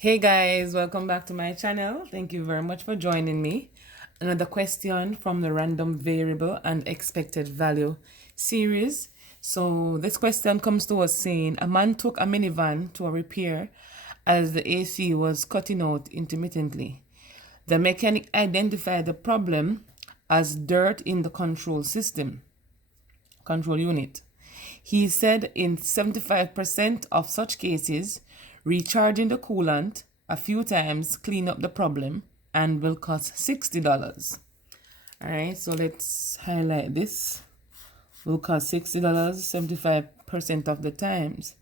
Hey guys, welcome back to my channel. Thank you very much for joining me. Another question from the random variable and expected value series. So this question comes to us saying a man took a minivan to a repair as the AC was cutting out intermittently. The mechanic identified the problem as dirt in the control unit. He said in 75% of such cases, recharging the coolant a few times clean up the problem and will cost $60. All right, so let's highlight this. Will cost $60 75% of the times.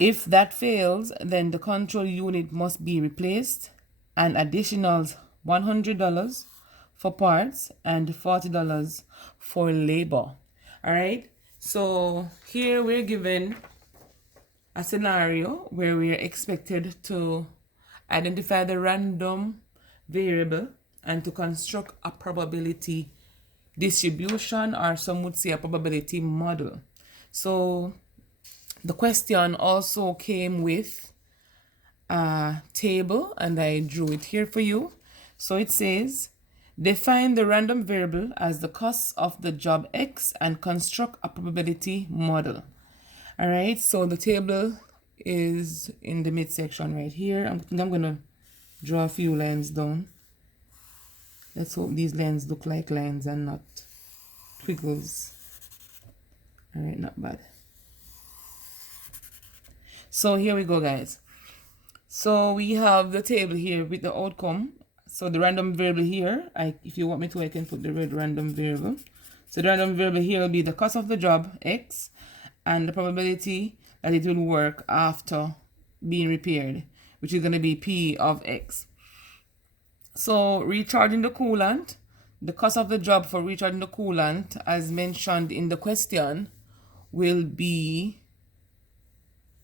If that fails, then the control unit must be replaced, an additional $100 for parts and $40 for labor. All right, so here we're given a scenario where we are expected to identify the random variable and to construct a probability distribution, or some would say a probability model. So the question also came with a table, and I drew it here for you. So it says, define the random variable as the cost of the job X and construct a probability model. All right, so the table is in the midsection right here. I'm going to draw a few lines down. Let's hope these lines look like lines and not twiggles. All right, not bad. So here we go, guys. So we have the table here with the outcome. So the random variable here, if you want me to, I can put the red random variable. So the random variable here will be the cost of the job, X, and the probability that it will work after being repaired, which is going to be P of X. So recharging the coolant, the cost of the job for recharging the coolant, as mentioned in the question, will be,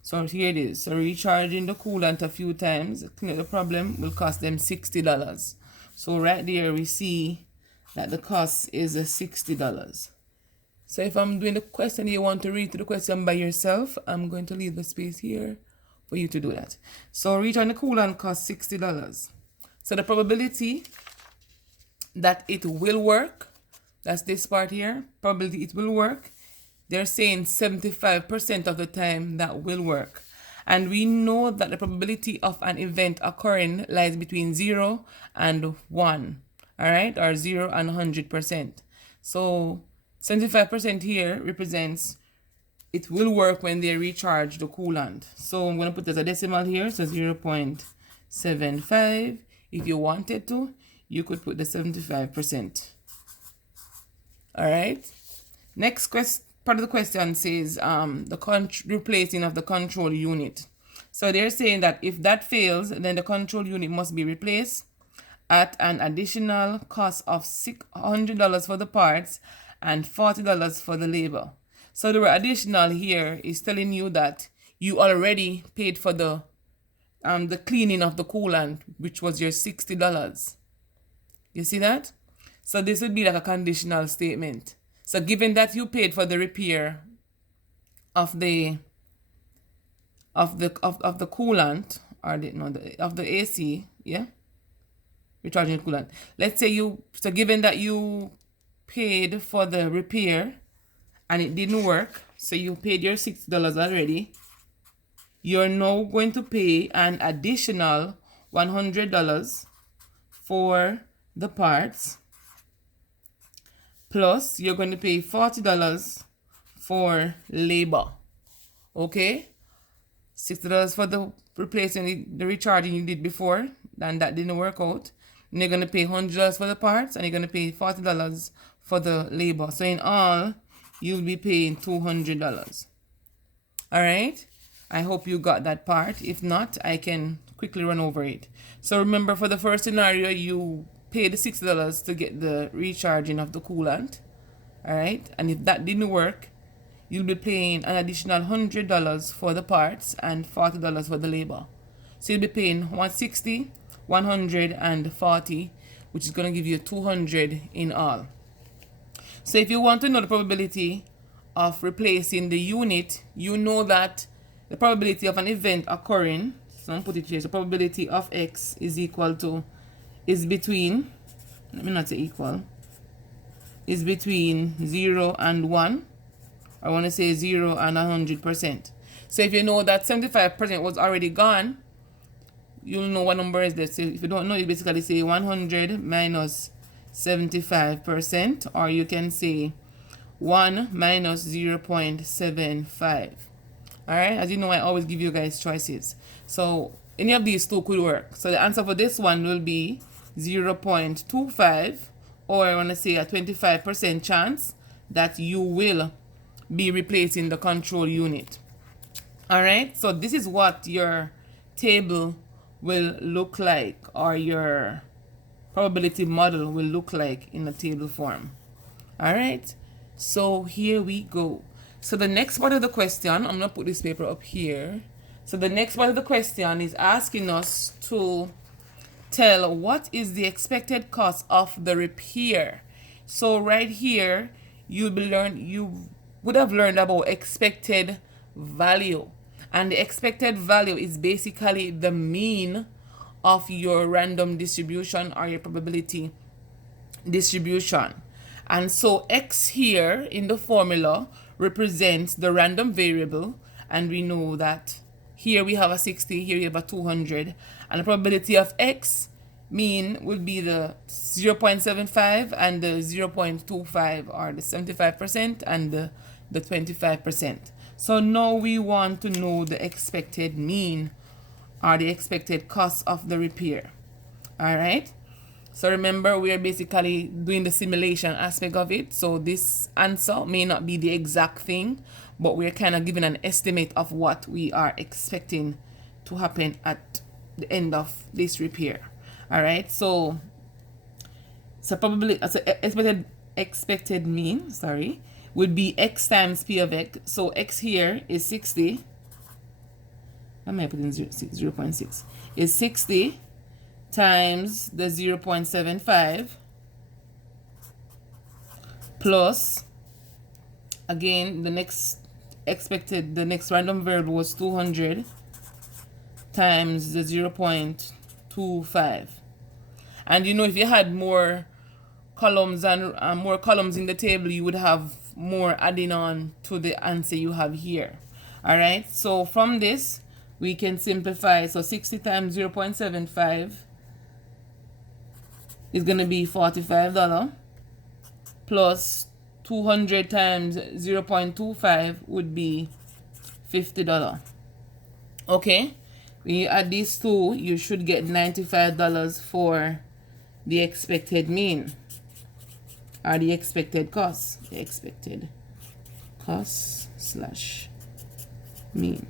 so here it is. So recharging the coolant a few times, clean up the problem, will cost them $60. So right there we see that the cost is $60. So if I'm doing the question, you want to read through the question by yourself, I'm going to leave the space here for you to do that. So recharging the coolant costs $60. So the probability that it will work, that's this part here, probability it will work, they're saying 75% of the time that will work. And we know that the probability of an event occurring lies between 0 and 1, all right, or 0 and 100%. So 75% here represents it will work when they recharge the coolant. So I'm going to put as a decimal here, so 0.75. If you wanted to, you could put the 75%. All right. Next part of the question says the replacing of the control unit. So they're saying that if that fails, then the control unit must be replaced at an additional cost of $600 for the parts and $40 for the labor. So the additional here is telling you that you already paid for the cleaning of the coolant, which was your $60. You see that? So this would be like a conditional statement. So given that you paid for the repair of the coolant, or of the AC, yeah, recharging the coolant. Let's say given that you paid for the repair and it didn't work, so you paid your $60 already, you're now going to pay an additional $100 for the parts, plus you're going to pay $40 for labor. Okay, $60 for the replacing the recharging you did before, and that didn't work out. And you're going to pay $100 for the parts, and you're going to pay $40 for the labor. So in all, you'll be paying $200. All right, I hope you got that part. If not, I can quickly run over it. So remember, for the first scenario, you pay the $60 to get the recharging of the coolant. All right, and if that didn't work, you'll be paying an additional $100 for the parts and $40 for the labor. So you'll be paying $160, $100, and $40, which is going to give you $200 in all. So if you want to know the probability of replacing the unit, you know that the probability of an event occurring So I'm put it here. So probability of x is equal to, is between, let me not say equal, is between 0 and 1. I want to say 0 and 100%. So if you know that 75% was already gone, you'll know what number is that. So if you don't know, you basically say 100 minus 75%, or you can say 1 minus 0.75. Alright, as you know, I always give you guys choices. So any of these two could work. So the answer for this one will be 0.25, or I want to say a 25% chance that you will be replacing the control unit. Alright, so this is what your table will look like, or your probability model will look like in a table form. Alright, so here we go. So the next part of the question, I'm going to put this paper up here. So the next part of the question is asking us to tell what is the expected cost of the repair. So right here, you would have learned about expected value. And the expected value is basically the mean of your random distribution or your probability distribution. And so x here in the formula represents the random variable, and we know that here we have a 60, here we have a 200, and the probability of x mean would be the 0.75 and the 0.25, or the 75% and the 25%. So now we want to know the expected mean, or the expected cost of the repair. Alright, so remember, we are basically doing the simulation aspect of it. So this answer may not be the exact thing, but we're kind of giving an estimate of what we are expecting to happen at the end of this repair. Alright, so probably expected mean, would be x times p of x. So x here is 60. I might put in 0.6. Is 60 times the 0.75 plus, again, the next random variable was 200 times the 0.25. And you know, if you had more columns and more columns in the table, you would have more adding on to the answer you have here. All right, so from this we can simplify. So 60 times 0.75 is going to be $45, plus 200 times 0.25 would be $50. Okay, when you add these two, you should get $95 for the expected mean, or the expected cost. The expected cost slash mean.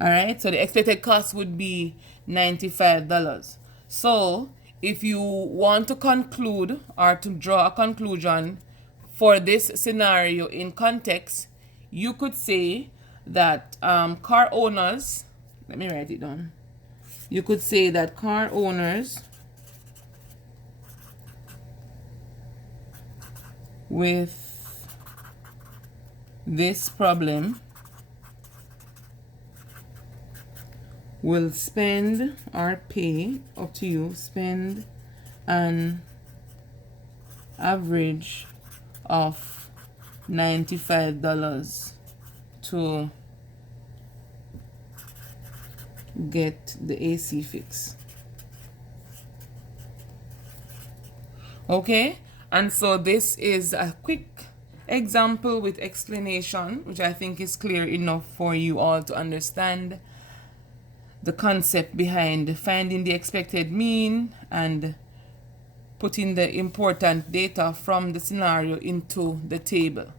Alright, so the expected cost would be $95. So if you want to conclude or to draw a conclusion for this scenario in context, you could say that car owners, let me write it down. You could say that car owners with this problem will spend or pay, up to you, spend an average of $95 to get the AC fix. Okay, and so this is a quick example with explanation, which I think is clear enough for you all to understand the concept behind finding the expected mean and putting the important data from the scenario into the table.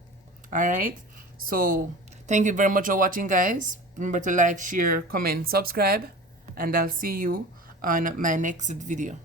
Alright, so thank you very much for watching, guys. Remember to like, share, comment, subscribe, and I'll see you on my next video.